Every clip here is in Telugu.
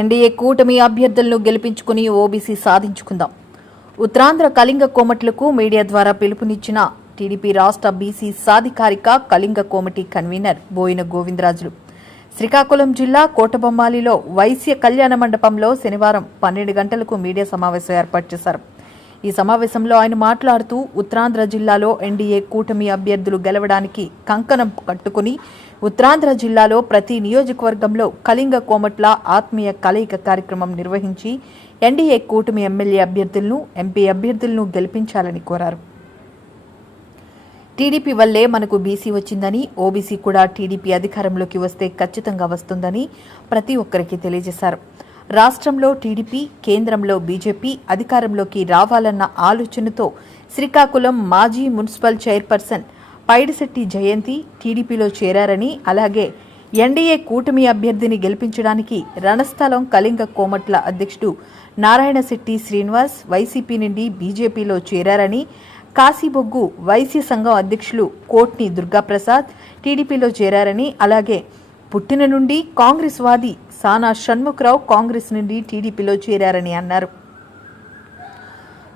ఎన్డీఏ కూటమి అభ్యర్థులను గెలిపించుకుని ఓబీసీ సాధించుకుందాం. ఉత్తరాంధ్ర కళింగ కోమట్లకు మీడియా ద్వారా పిలుపునిచ్చిన టీడీపీ రాష్ట్ర బీసీ సాధికారిక కళింగ కోమటి కన్వీనర్ బోయిన గోవిందరాజులు. శ్రీకాకుళం జిల్లా కోటబొమ్మాలిలో వైశ్య కళ్యాణ మండపంలో శనివారం పన్నెండు గంటలకు మీడియా సమావేశం ఏర్పాటు చేశారు. ఈ సమావేశంలో ఆయన మాట్లాడుతూ ఉత్తరాంధ్ర జిల్లాలో ఎన్డీఏ కూటమి అభ్యర్థులు గెలవడానికి కంకణం కట్టుకుని ఉత్తరాంధ్ర జిల్లాలో ప్రతి నియోజకవర్గంలో కళింగ కోమట్ల ఆత్మీయ కలయిక కార్యక్రమం నిర్వహించి ఎన్డీఏ కూటమి ఎమ్మెల్యే అభ్యర్థులను ఎంపీ అభ్యర్థులను గెలిపించాలని కోరారు. టీడీపీ వల్లే మనకు బీసీ వచ్చిందని ఓబీసీ కూడా టీడీపీ అధికారంలోకి వస్తే ఖచ్చితంగా వస్తుందని ప్రతి ఒక్కరికి తెలియజేశారు. రాష్ట్రంలో టీడీపీ కేంద్రంలో బీజేపీ అధికారంలోకి రావాలన్న ఆలోచనతో శ్రీకాకుళం మాజీ మున్సిపల్ చైర్పర్సన్ పైడిశెట్టి జయంతి టీడీపీలో చేరారని అలాగే ఎన్డీఏ కూటమి అభ్యర్థిని గెలిపించడానికి రణస్థలం కళింగ కోమట్ల అధ్యక్షుడు నారాయణశెట్టి శ్రీనివాస్ వైసీపీ నుండి బీజేపీలో చేరారని కాశీబొగ్గు వైశ్య సంఘం అధ్యక్షులు కోట్ని దుర్గాప్రసాద్ టీడీపీలో చేరారని అలాగే పుట్టిన నుండి కాంగ్రెస్ వాది సానా షణ్ముఖరావు కాంగ్రెస్ నుండి టీడీపీలో చేరారని అన్నారు.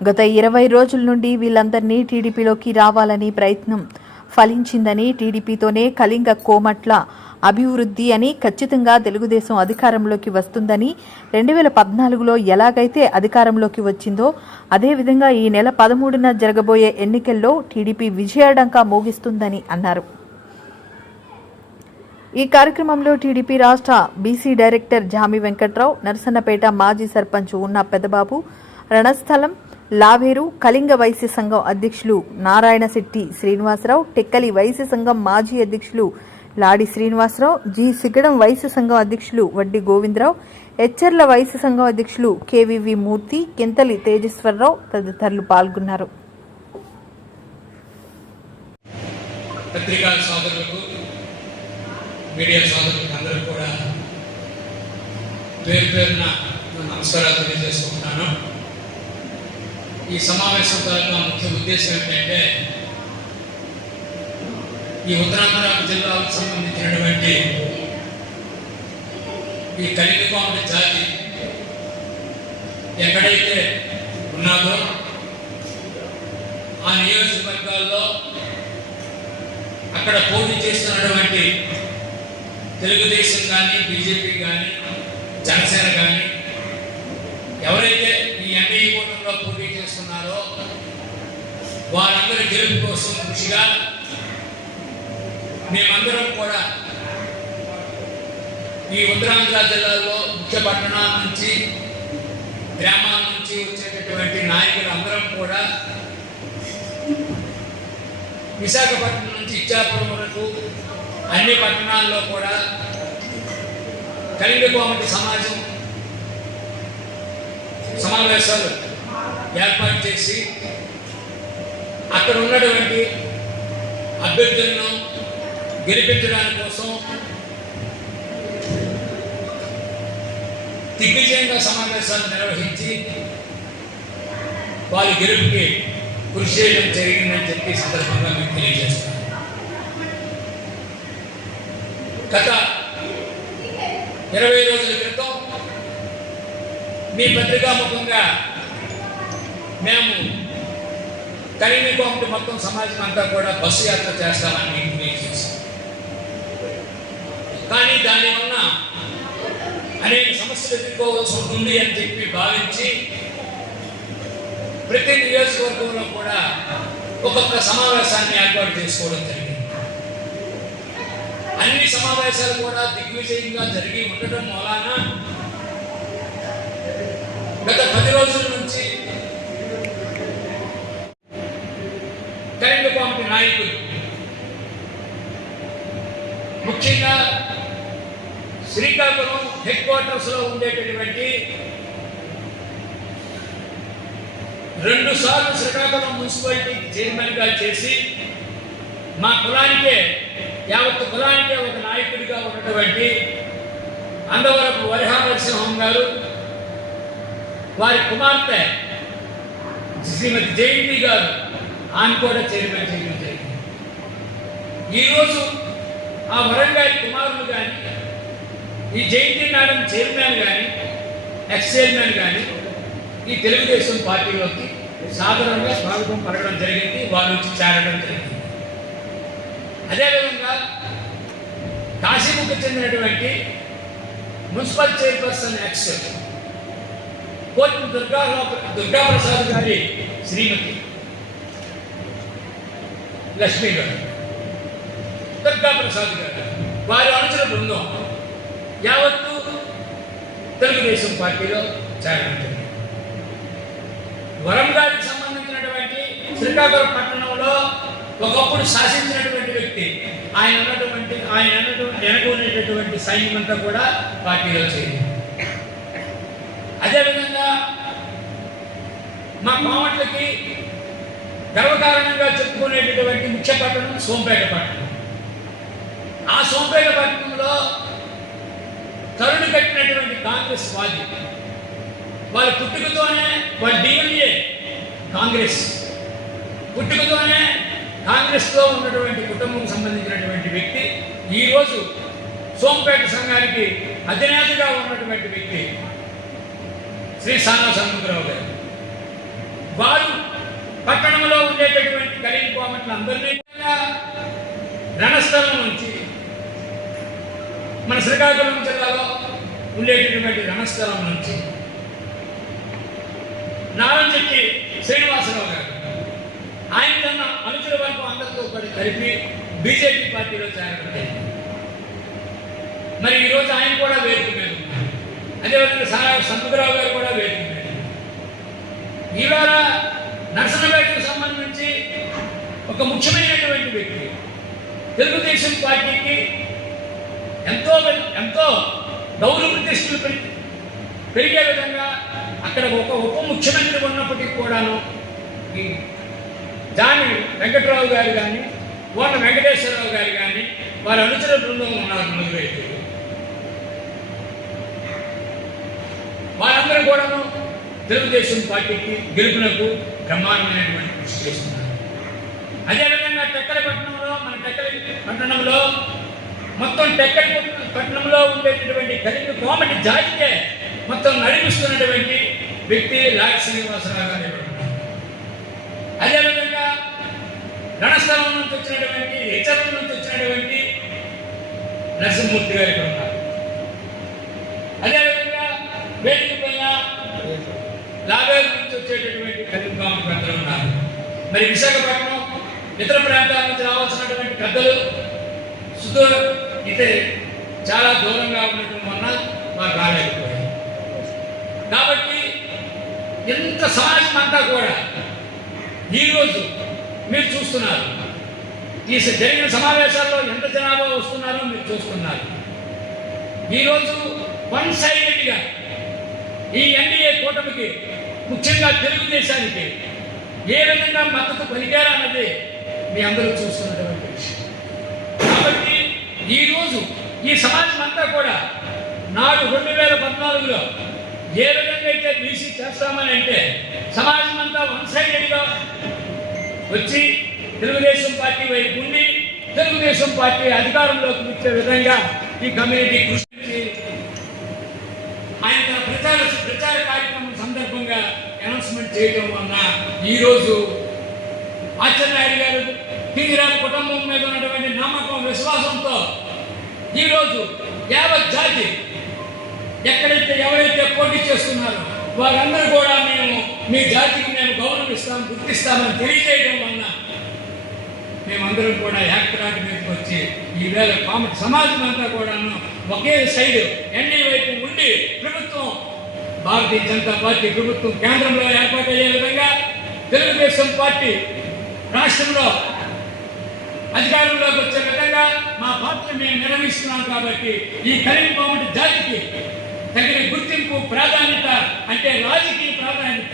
గత ఇరవై రోజుల నుండి వీళ్ళందరినీ టీడీపీలోకి రావాలని ప్రయత్నం ఫలించిందని టీడీపీతోనే కళింగ కోమట్ల అభివృద్ధి అని ఖచ్చితంగా తెలుగుదేశం అధికారంలోకి వస్తుందని రెండు వేల పద్నాలుగులో ఎలాగైతే అధికారంలోకి వచ్చిందో అదేవిధంగా ఈ నెల పదమూడున జరగబోయే ఎన్నికల్లో టీడీపీ విజయాడంకా మోగిస్తుందని అన్నారు. ఈ కార్యక్రమంలో టీడీపీ రాష్ట్ర బీసీ డైరెక్టర్ జామి వెంకట్రావు నరసన్నపేట మాజీ సర్పంచ్ ఉన్న పెదబాబు రణస్థలం లావేరు కళింగ వైశ్య సంఘం అధ్యక్షులు నారాయణశెట్టి శ్రీనివాసరావు టెక్కలి వైశ్య సంఘం మాజీ అధ్యక్షులు లాడి శ్రీనివాసరావు జి సిగ్గడం వైశ్య సంఘం అధ్యక్షులు వడ్డి గోవిందరావు హెచ్ఎర్ల వైశ్య సంఘం అధ్యక్షులు కేవీవి మూర్తి కెంతలి తేజేశ్వరరావు తదితరులు పాల్గొన్నారు. పత్రికా సోదరులకు మీడియా సోదరులకు అందరూ కూడా పేరు పేరున నమస్కారాలు తెలియజేసుకుంటున్నాను ఈ సమావేశం తాలూకా ముఖ్య ఉద్దేశం ఏంటంటే ఈ ఉత్తరాంధ్ర జిల్లాకు సంబంధించినటువంటి ఈ కలిగికోమటి జాతి ఎక్కడైతే ఉన్నాదో ఆ నియోజకవర్గాల్లో అక్కడ పోటీ చేస్తున్నటువంటి తెలుగుదేశం కానీ బీజేపీ కానీ జనసేన కానీ ఎవరైతే ఈ ఎన్డీఏ కూటమిలో పోటీ చేస్తున్నారో వారందరి గెలుపు కోసం కృషిగా మేమందరం కూడా ఈ ఉత్తరాంధ్ర జిల్లాలో ముఖ్య పట్టణాల నుంచి గ్రామాల నుంచి వచ్చేటటువంటి నాయకులు అందరం కూడా విశాఖపట్నం నుంచి ఇచ్చాపురం వరకు అన్ని పట్టణాల్లో కూడా కలింగ కోమటి సమాజం సమావేశాలు ఏర్పాటు చేసి అక్కడ ఉన్నటువంటి అభ్యర్థులను గెలిపించడానికి కోసం దిగ్విజయంగా సమావేశాలు నిర్వహించి వారి గెలుపుకి కృషి చేయడం జరిగిందని చెప్పి సందర్భంగా మీకు తెలియజేస్తాను గత ఇరవై రోజుల క్రితం మీ పత్రికాముఖంగా మేము కలిమి కోమటి మొత్తం సమాజం అంతా కూడా బస్సు యాత్ర చేస్తామని మీకు తెలియజేశాం కానీ దానివల్ల అనేక సమస్యలు ఎదుర్కోవాల్సి ఉంటుంది అని చెప్పి భావించి ప్రతి నియోజకవర్గంలో కూడా ఒక్కొక్క సమావేశాన్ని ఏర్పాటు చేసుకోవడం జరిగింది. అన్ని సమావేశాలు కూడా దిగ్విజయంగా జరిగి ఉండటం మూలాన గత పది రోజుల నుంచి కరెంటు పంపు నాయకులు. ముఖ్యంగా శ్రీకాకుళం హెడ్ క్వార్టర్స్లో ఉండేటటువంటి రెండు సార్లు శ్రీకాకుళం మున్సిపాలిటీ చైర్మన్గా చేసి మా కులానికే యావత్ కులానికే ఒక నాయకుడిగా ఉన్నటువంటి అందవరపు వరిహా గారు వారి కుమార్తె శ్రీమతి జయంతి గారు ఆమె కూడా చైర్మన్ చేయడం ఈరోజు ఆ వరంగల్ కుమారులు కానీ ఈ జయంతి మేడం చైర్మన్ కానీ ఎక్స్ చైర్మన్ కానీ ఈ తెలుగుదేశం పార్టీలోకి సాధారణంగా స్వాగతం పడడం జరిగింది వాళ్ళు నుంచి చేరడం జరిగింది. అదేవిధంగా కాశీముఖకు చెందినటువంటి మున్సిపల్ చైర్పర్సన్ ఎక్స్ కోటి దుర్గా దుర్గాప్రసాద్ గారి శ్రీమతి లక్ష్మీ గారు దుర్గాప్రసాద్ గారు. వారి అనుచర బృందం. యావత్తు తెలుగుదేశం పార్టీలో చేరడం జరిగింది వరం గారికి సంబంధించినటువంటి శ్రీకాకుళం పట్టణంలో ఒకప్పుడు శాసించినటువంటి వ్యక్తి ఆయన ఉన్నటువంటి ఆయన అన్నటువంటి వెనకున్నటువంటి సైన్యం అంతా కూడా పార్టీలో చేరింది. అదేవిధంగా మా మామట్లకి గర్వకారణంగా చెప్పుకునేటటువంటి ముఖ్య పట్టణం సోంపేట పట్టణం. ఆ సోంపేట పట్టణంలో కరుణ కట్టినటువంటి కాంగ్రెస్ వాది వాళ్ళ పుట్టుకతోనే వాళ్ళ డిఎంఏ కాంగ్రెస్. పుట్టుకతోనే కాంగ్రెస్లో ఉన్నటువంటి కుటుంబం సంబంధించినటువంటి వ్యక్తి. ఈరోజు సోంపేట సంఘానికి అధినేతగా ఉన్నటువంటి వ్యక్తి శ్రీ సానా సముద్రరావు గారు. వారు పట్టణంలో ఉండేటటువంటి కలిగి కోమట్ల అందరినీ కూడా రణస్థలం నుంచి మన శ్రీకాకుళం జిల్లాలో ఉండేటటువంటి రణస్థలం నుంచి నారంచెట్టి శ్రీనివాసరావు గారు. ఆయన తన అనుచుల వరకు అందరితో కూడా కలిపి బీజేపీ పార్టీలో చేరడం మరి ఈరోజు ఆయన కూడా వేదిక మీద ఉన్నారు. అదేవిధంగా సారా సంతురావు గారు కూడా వేదిక మీద ఇవాళ నర్సనపేటకు సంబంధించి ఒక ముఖ్యమైనటువంటి వ్యక్తి తెలుగుదేశం పార్టీకి ఎంతో ఎంతో గౌరవ ప్రతిష్టలు పెరిగి పెరిగే విధంగా అక్కడ ఒక ఉప ముఖ్యమంత్రి ఉన్నప్పటికీ కూడాను దాని వెంకటరావు గారు కానీ కోట వెంకటేశ్వరరావు గారు కానీ వారి అనుచర బృందం ఉన్నారు నలుగురు వారందరూ కూడాను తెలుగుదేశం పార్టీకి గెలుపునకు బ్రహ్మాండమైనటువంటి కృషి చేస్తున్నారు. అదేవిధంగా టెక్కల పట్టణంలో మన టెక్కల పట్టణంలో మొత్తం టెక్కలి పట్టణంలో ఉండేటటువంటి కలిపి కోమటి జాతికే మొత్తం నడిపిస్తున్నటువంటి వ్యక్తి లాక్ శ్రీనివాసరావు గారు అదేవిధంగా రణస్థలం నుంచి వచ్చినటువంటి హెచ్చరం నుంచి వచ్చినటువంటి నరసింహమూర్తి గారు ఇక్కడ ఉన్నారు? అదేవిధంగా వేదిక పైన లావేరు నుంచి వచ్చేటటువంటి కలింబామ పెద్దలు ఉన్నారు. మరి విశాఖపట్నం ఇతర ప్రాంతాల నుంచి రావాల్సినటువంటి పెద్దలు సుదూర ఇతే చాలా దూరంగా ఉండటం వలన మాకు రాలేకపోయాయి కాబట్టి ఎంత సమాజం అంతా కూడా ఈరోజు మీరు చూస్తున్నారు. ఈ జరిగిన సమావేశాల్లో ఎంత జనాభా వస్తున్నారో మీరు చూస్తున్నారు. ఈరోజు వన్ సైడెడ్గా ఈ ఎన్డీఏ కూటమికి ముఖ్యంగా తెలుగుదేశానికి ఏ విధంగా మద్దతు పలికారన్నది మీ అందరూ చూస్తున్నారు ఈరోజు ఈ సమాజం అంతా కూడా నాడు రెండు వేల పద్నాలుగులో ఏ విధంగా అయితే బీసీ చేస్తామని అంటే సమాజం అంతా వన్ సైడెడ్గా వచ్చి తెలుగుదేశం పార్టీ వైపు ఉండి తెలుగుదేశం పార్టీ అధికారంలోకి వచ్చే విధంగా ఈ కమ్యూనిటీ కృషి ఆయన తన ప్రచార ప్రచార కార్యక్రమం సందర్భంగా అనౌన్స్మెంట్ చేయడం వలన ఈరోజు ఆచార్యనాయుడు గారు కింగిరామ్ కుటుంబం మీద ఉన్నటువంటి నమ్మకం విశ్వాసంతో ఈరోజు యావత్ జాతి ఎక్కడైతే ఎవరైతే పోటీ చేస్తున్నారో వారందరూ కూడా మేము మీ జాతికి మేము గౌరవిస్తాం గుర్తిస్తామని తెలియజేయడం వలన మేమందరం కూడా ఏకరాటి మీదకి వచ్చి ఈవేళ కామెడీ సమాజం అంతా కూడాను ఒకే సైడ్ ఎన్డీ వైపు ఉండి ప్రభుత్వం భారతీయ జనతా పార్టీ ప్రభుత్వం కేంద్రంలో ఏర్పాటయ్యే విధంగా తెలుగుదేశం పార్టీ రాష్ట్రంలో అధికారంలోకి వచ్చే విధంగా మా పాత్ర మేము నిర్వహిస్తున్నాం కాబట్టి ఈ కలిగి కోమటి జాతికి తగిన గుర్తింపు ప్రాధాన్యత అంటే రాజకీయ ప్రాధాన్యత.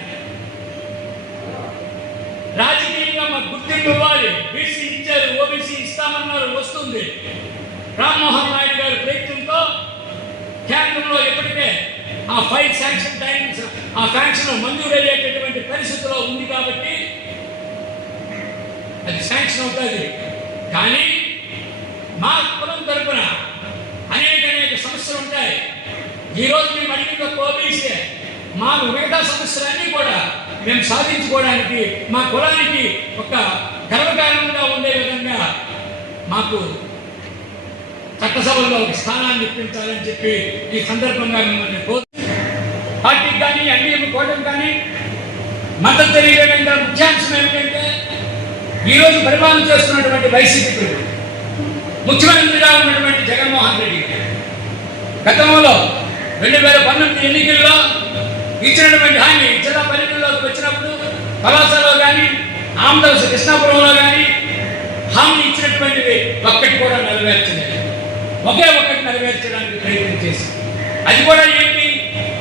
రాజకీయంగా మాకు గుర్తింపు ఇవ్వాలి. బీసీ ఇచ్చారు ఓబీసీ ఇస్తామన్నారు వస్తుంది. రామ్మోహన్ నాయుడు గారి ప్రయత్నంతో కేంద్రంలో ఇప్పటికే ఆ ఫైల్ శాంక్షన్ టైం ఆ శాంక్షన్ మంజూరయ్యేటటువంటి పరిస్థితిలో ఉంది కాబట్టి అది శాంక్షన్ అవుతుంది. కానీ మా కులం తరపున అనేక అనేక సమస్యలు ఉంటాయి. ఈ రోజు మేము అడిగిన ఓబీసీ మా మిగతా సమస్యలన్నీ కూడా మేము సాధించుకోవడానికి మా కులానికి ఒక గర్వకారణంగా ఉండే విధంగా మాకు చట్టసభలో ఒక స్థానాన్ని ఇప్పించాలని చెప్పి ఈ సందర్భంగా మిమ్మల్ని కోరు పార్టీకి కానీ అన్ని కూటమి కానీ మద్దతు తెలియజేయడం ముఖ్యాంశం ఏమిటంటే ఈరోజు పరిపాలన చేస్తున్నటువంటి వైసీపీ ముఖ్యమంత్రిగా ఉన్నటువంటి జగన్మోహన్ రెడ్డి గతంలో రెండు వేల పంతొమ్మిది ఎన్నికల్లో ఇచ్చినటువంటి హామీ జిల్లా పరిధిలోకి వచ్చినప్పుడు కళాశాలలో కానీ ఆంధ్రప్రదేశ్ కృష్ణాపురంలో కానీ హామీ ఇచ్చినటువంటివి ఒక్కటి కూడా నెరవేర్చలేదు. ఒకే ఒక్కటి నెరవేర్చడానికి ప్రయత్నం చేసి అది కూడా ఏంటి?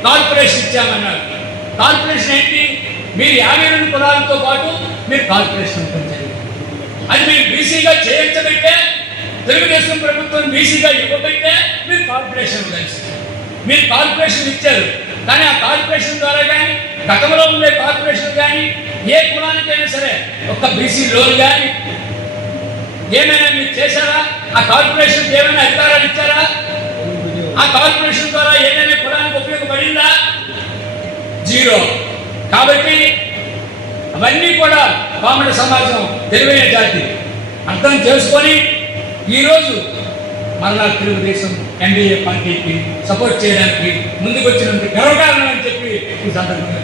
కార్పొరేషన్ ఇచ్చామన్నారు. కార్పొరేషన్ ఏంటి? మీరు యాభై రెండు కులాలతో పాటు మీరు కార్పొరేషన్ పెంచాలి అది మీరు బీసీగా చేయించబట్టే తెలుగుదేశం ప్రభుత్వం బీసీగా ఇవ్వబట్టే మీరు కార్పొరేషన్ కలిసి మీరు కార్పొరేషన్ ఇచ్చారు. కానీ ఆ కార్పొరేషన్ ద్వారా కానీ గతంలో ఉండే కార్పొరేషన్ కానీ ఏ కులానికైనా సరే ఒక్క బీసీ లోన్ కానీ ఏమైనా మీరు చేశారా? ఆ కార్పొరేషన్ ఏమైనా అధికారాలు ఇచ్చారా? ఆ కార్పొరేషన్ ద్వారా ఏదైనా కులానికి ఉపయోగపడిందా? జీరో. కాబట్టి అవన్నీ కూడా పామడ సమాజం తెలివైన జాతి. అర్థం చేసుకొని ఈరోజు మరలా తెలుగుదేశం ఎన్డీఏ పార్టీకి సపోర్ట్ చేయడానికి ముందుకు వచ్చినందుకు గర్వకారణం అని చెప్పి ఈ సందర్భంగా